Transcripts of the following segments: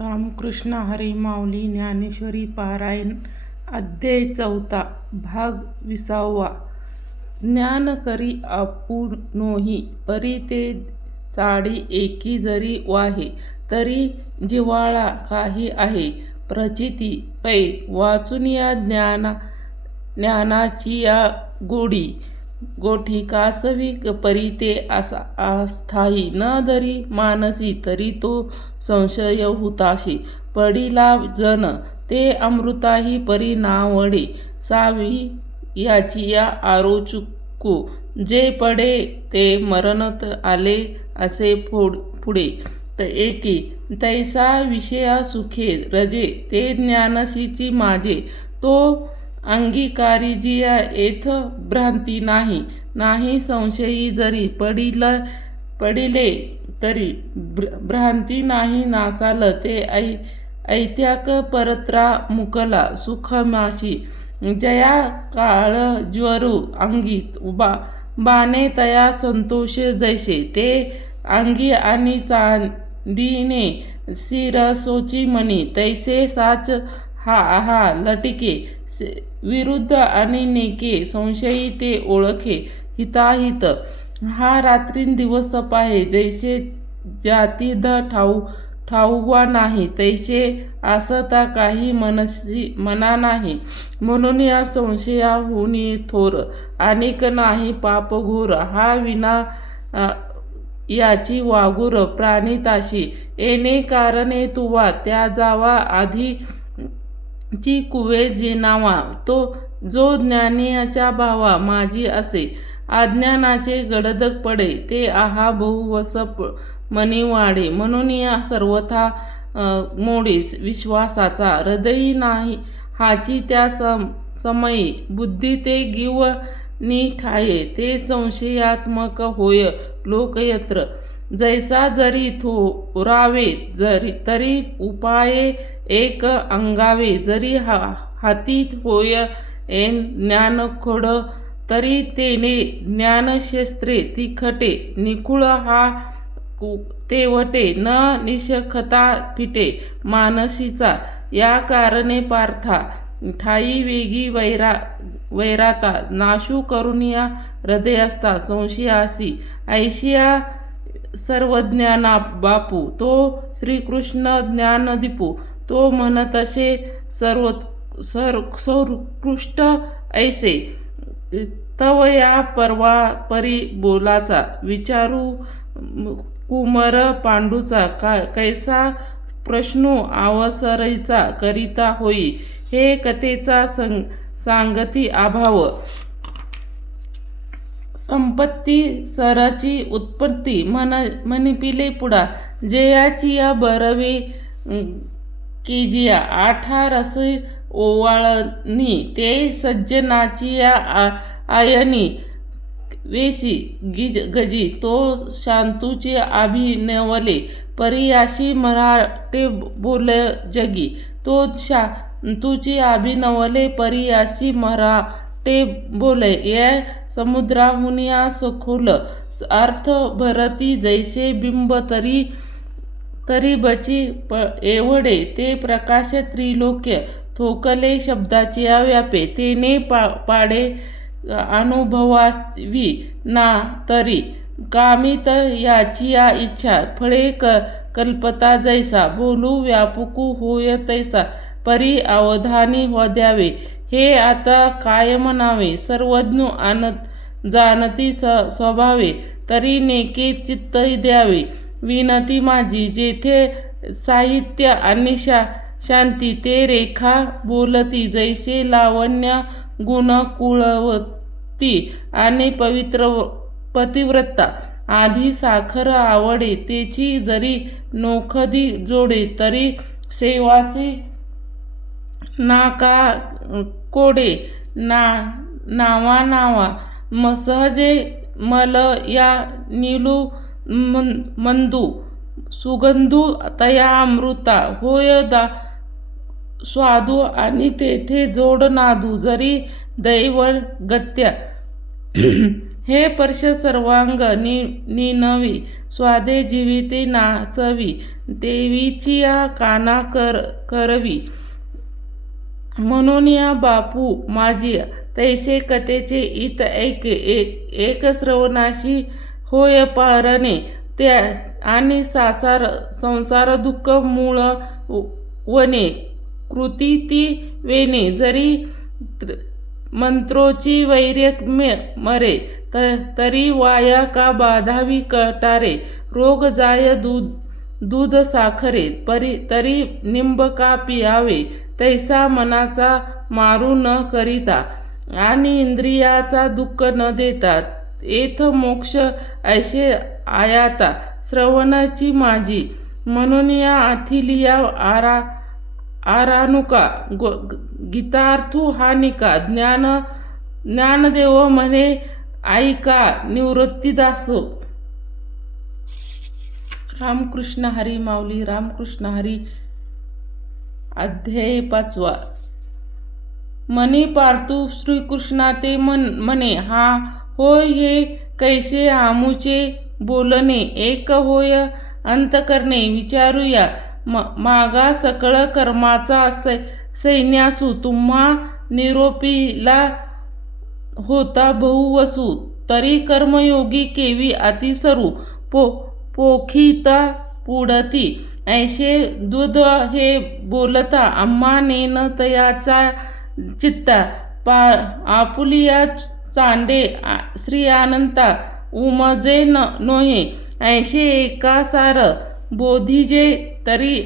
रामकृष्ण हरी माऊली ज्ञानेश्वरी पारायण अध्याय 4 भाग 20. ज्ञान करी आपुनोही परी ते चाडी एकी जरी वाहे तरी जिव्हाळा काही आहे प्रचिती पै वाचून या ज्ञानाची या गोठी कासवी परी ते अस्थायी न धरी मानसी तरी तो संशय हुताशी पडिला जन ते अमृताही परी नावडे सावी याची या आरोचुकू जे पडे ते मरणत आले असे पुढे एकी तैसा विषया सुखे रजे ते ज्ञानशीची माझे तो अंगीकारी जिया येथ भ्रांती नाही संशयी जरी पडिले तरी भ्रांती नाही नासाल ते ऐत्याक परत्रा मुकला सुखमाशी जया काळ ज्वरू अंगीत बाणे तया संतोष जैसे ते अंगी आणि चांदीने सिरसोची मणी तैसे साच हा लटिके विरुद्ध आणि नेके संशयी ते ओळखे हिताहित हा रात्रींदिवस पाहे जैसे जातीद ठाऊवा नाही तैसे असता काही मना नाही म्हणून या संशयाहून थोर अनेक नाही पाप घोर हा विना याची वागुर प्राणिताशी येणे कारणे तुवा त्या जावा आधी ची कुवे जेनावा तो जो ज्ञानीयाच्या भावा माझी असे अज्ञानाचे गडदक पडे ते आहा बहुवस मनी वाढे म्हणून या सर्वथा मोडीस विश्वासाचा हृदयी नाही हाची त्या समयी बुद्धी ते गिव ठाये ते संशयात्मक होय लोकयत्र जैसा जरी थोरावे तरी उपाये एक अंगावे जरी हाती होय एन ज्ञानखोड तरी तेने ज्ञानशस्त्रे तिखटे निकुळ हा तेवटे न निशखता फिटे मानसीचा या कारणे पार्था ठाई वेगी वैराता नाशू करुनिया हृदयस्था संशयासी ऐशिया सर्वज्ञाना बापू तो श्रीकृष्ण ज्ञानदीपू तो म्हणतसे सर्वोत्कृष्ट ऐसे तव या परवा परी बोलाचा विचारू कुमर पांडूचा कैसा प्रश्नो अवसरईचा करिता होई हे कथेचा सांगती अभाव संपत्ती सरची उत्पत्ती मनिपिले पुढा जयाची या बरवे केजिया आठा रस ओवाळणी ते सज्जनाची या आयनी वेशी गजी तो शांतूची अभिनवले परियाशी मराठे बोल जगी तो शांतूची अभिनवले परियाशी मराठे बोले या समुद्राहुनिया सखोल अर्थ भरती जैसे बिंब तरी बची एवढे ते प्रकाश त्रिलोक्य थोकले शब्दाची व्यापे तेने पाडे अनुभवावी ना तरी कामित याची या इच्छा फळे कल्पता जैसा बोलू व्यापकू होय तैसा परी अवधानी हो द्यावे हे आता काय म्हणावे सर्वज्ञ जाणती स्वभावे तरी नेके चित्त द्यावे विनती माझी जेथे साहित्य आणि शांती ते रेखा बोलती जैसे लावण्य गुण कुळवती आणि पवित्र पतिव्रता आधी साखर आवडे तेची जरी नोखदी जोडे तरी सेवासी नाका कोडे नावा सहजे मल या नीलू मंदू सुगंधू तया अमृता होय स्वादू आणि तेथे जोड नादू जरी दैव गत्या हे पर्श सर्वांग निनवी स्वादे जीविते नाचवी देवीची काना करवी म्हणून या बापू माझी तैसे कथेचे इत ऐके एक श्रवणाशी होय पारणे त्या आणि संसार दुःख मूळ वने कृती ती वेणे जरी मंत्रोची वैर्य मरे तरी वाया का बाधावी कटारे रोग जाय दूध साखरे तरी निंब का पियावे तैसा मनाचा मारू न करिता आणि इंद्रियाचा दुःख न देता येथ मोक्ष ऐशे आयाता श्रवणाची माझी म्हणून या अथिलिया आरानुका गीतार्थू हानिका ज्ञानदेव म्हणे ऐका निवृत्तीदासो. रामकृष्ण हरी माऊली. रामकृष्ण हरी. अध्याय 5. मनी पार्थू श्रीकृष्णा ते म्हणे हा होय हे कैसे आमुचे बोलणे एक होय अंतकरणे विचारूया मागा सकळ कर्माचा सैन्यासू तुम्हा निरोपीला होता बहुवसू तरी कर्मयोगी केवी अतिसरू पोखिता पुढती ऐशे दूध हे बोलता आम्हा नेन तयाचा चित्ता आपुलिया चांडे श्री अनंता उमजे नोहे ऐशे एकासार बोधिजे तरी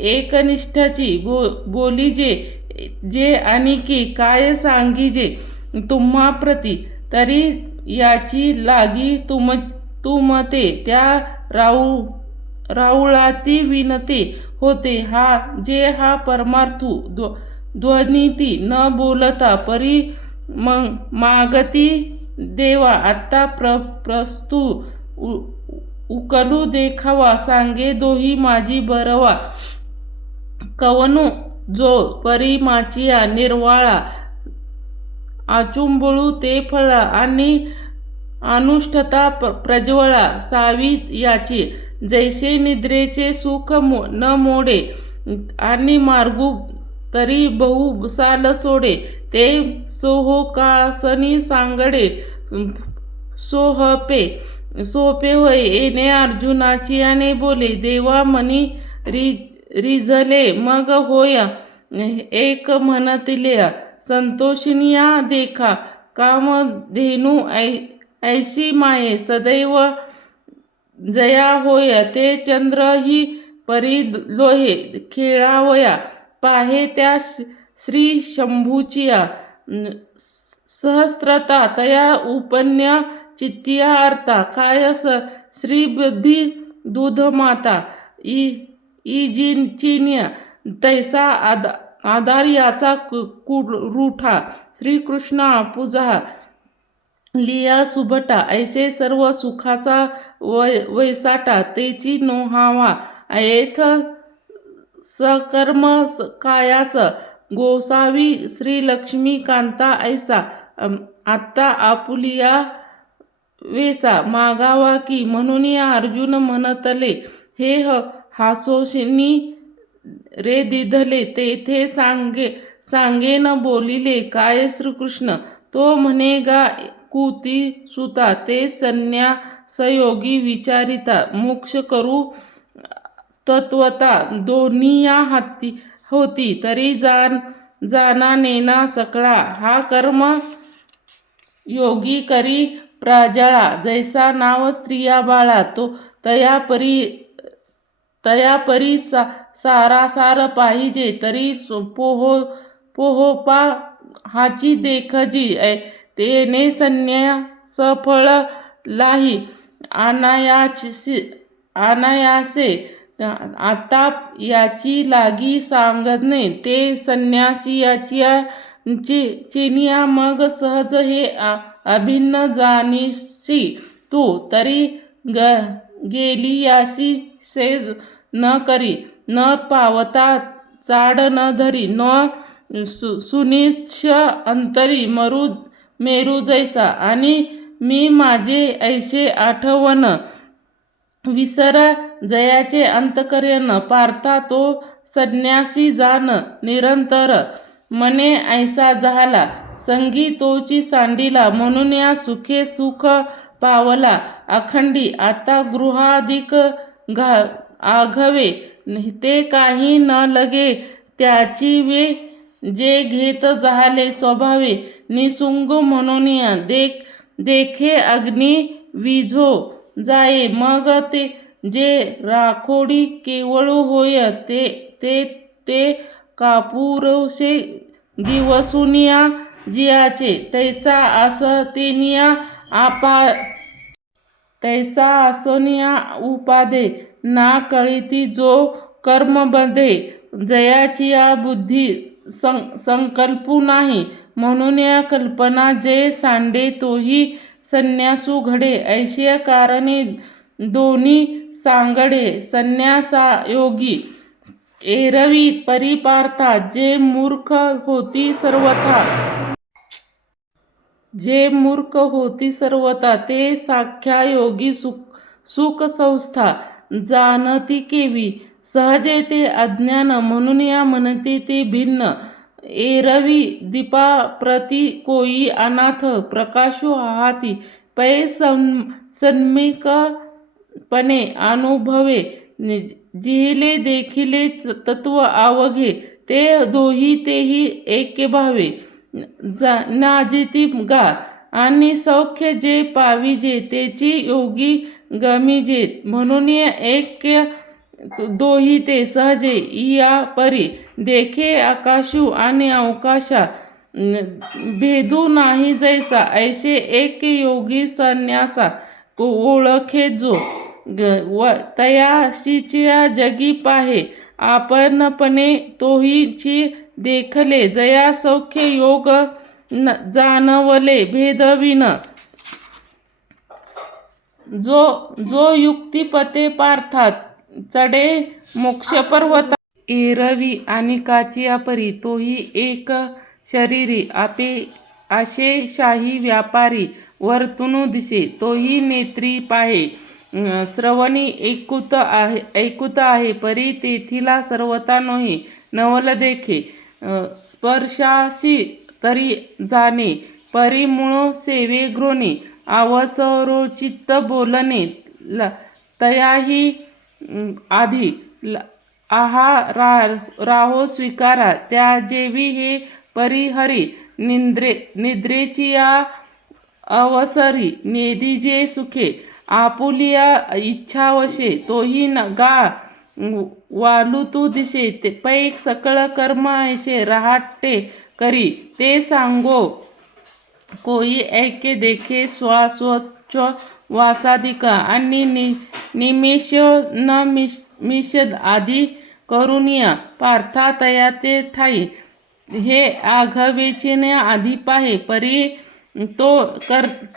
एकनिष्ठाची बोलीजे जे आणखी काय सांगीजे तुम्हा प्रती तरी याची लागी तुमते त्या राऊळाती विनते होते हा परमार्थू ध्वनीती न बोलता परी मागती देवा आत्ता प्रस्तु उकलू देखावा सांगे दोही माझी बरवा कवनु जो परी माचिया निर्वाळा आचुंबळू ते फळा आणि अनुष्ठता प्रज्वळा सावी याची जैसे निद्रेचे सुख न मोडे आणि मार्गू तरी बहु साल सोडे ते सोहोकासनी सांगडे सोपे होय येणे अर्जुनाची आणि बोले देवा मनी रिझले मग होय एक म्हणतले संतोषिनिया देखा कामधेनू ऐसी माये सदैव जया होय ते चंद्र ही परी लोहे खेळावया पाहे त्या श्री शंभूचिया सहस्त्रता तया उपन्य चित्तिया अर्था काय श्री बुद्धी दूध माता इजिचिन्य तैसा आधार याचा रूठा श्रीकृष्णा पूजा लिया सुभटा ऐसे सर्व सुखाचा वैसाटा तेची नोहावा येथ सकर्म कायास गोसावी श्रीलक्ष्मी कांता ऐसा आत्ता आपुलिया वेसा मागावा की म्हणून या अर्जुन म्हणतले हे हासोशिनी रे दिधले तेथे सांगेन बोलिले काय श्रीकृष्ण तो म्हणेगा कुती सुता ते संन्यासयोगी विचारिता मोक्ष करू तत्वता दोन्ही या हाती होती तरी जाना नेना सकळा हा कर्म योगी करी प्राजळा जैसा नाव स्त्रिया बाळा तो तया परी सारासार पाहिजे तरी पोहोपा हाची देखजी तेने सफळ लाही अनायासे आता याची लागी सांगणे ते संन्यासी याची चिनिया मग सहज हे अभिन्न जाणीशी तू तरी गेली यासी सेज न करी न पावता चाड न धरी न सुनिच्छ अंतरी मेरू जैसा आणि मी माझे ऐसे आठवण विसर जयाचे अंतकरण पार्था तो संन्यासी जाण निरंतर मने ऐसा झाला संगी तोची सांडिला म्हणून या सुखे सुख पावला अखंडी आता गृहाधिक आघवे ते काही न लगे त्याची वे जे घेत झाले स्वभावे निसुंग म्हणून या देखे अग्नी विझो जाये मग ते जे राखोडी केवळ होय ते कापुरुषे दिवसुनिया जियाचे तैसा असतेनिया तैसा असोनिया उपादे ना कळीती जो कर्म बंधे जयाची या बुद्धी संकल्पू नाही म्हणून या कल्पना जे सांडे तोही संन्यासू घडे ऐशिया कारणे दोन्ही सांगडे संन्यासायोगी एरवी परिपार्था जे मूर्ख होती सर्वथा ते साख्यायोगी सुख संस्था जाणती केवी सहजे ते अज्ञान म्हणून या म्हणते ते भिन्न एरवी दीपाप्रती कोई अनाथ प्रकाशो हाती पै सन्मिकपणे अनुभवे जिहिले देखिले तत्व आवघे ते दोही तेही एके भावे नाजिती गा आणि सौख्य जे पाविजे तेची योगी गमिजे म्हणून एक दोही ते सहजे या परी देखे आकाशू आणि अवकाशा भेदू नाही जैसा ऐसे एक योगी संन्यासा ओळखे जो तयाशीच्या जगी पाहे आपणपणे तोहीची देखले जया सौख्य योग जाणवले भेदविन जो युक्तिपते पार्थात चढे मोक्ष पर्वता एरवी आणि काचिया परी तोही एक शरीरी आपे आशे शाही व्यापारी वर्तुनु दिसे तोही नेत्री पाहे श्रवणी ऐकुत आहे परी तेथिला सर्वता नोही नवल देखे स्पर्शाशी तरी जाणे परी मूळ सेवे घ्रोणे अवसरोचित बोलणे तयाही आधी आहा राहो स्वीकारा त्या जेवी हे परिहरी निद्रेची या अवसरी नेदिजे सुखे आपुलिया इच्छावशे तोही गा वालू तू दिसे ते पैक सकळ कर्म ऐसे रहाटे करी ते सांगो कोई ऐके देखे स्वास्वच्छ वासादिक आणि निमेष न मिषद आधी करुनिया पार्था तया ते ठाई हे आघवेचे ने आधी पाहे परी तो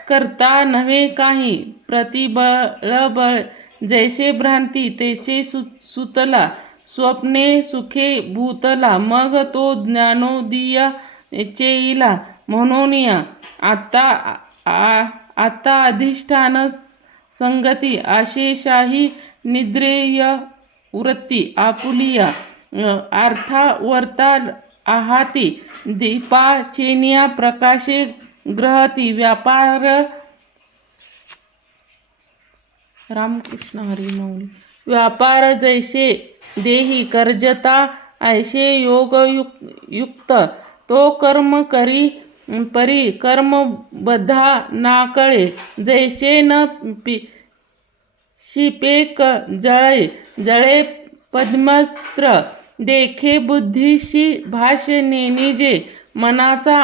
करता नव्हे काही प्रतिबळ जैसे भ्रांती तैसे सुतला स्वप्ने सुखे भूतला मग तो ज्ञानोदय चेईला म्हणून या आता अधिष्ठान संगती आशेशाही निद्रेय वृत्ती आपुलिया अर्थावर्ता आहाती दीपा चेनिया प्रकाशे ग्रहती व्यापार रामकृष्ण हरी मौली व्यापार जैसे देही कर्जता ऐसे योग युक्त तो कर्म करी परी कर्म बधा नाकळे जैसे न शिपेक जळे पद्मत्र देखे बुद्धीशी भाष्य नेनिजे मनाचा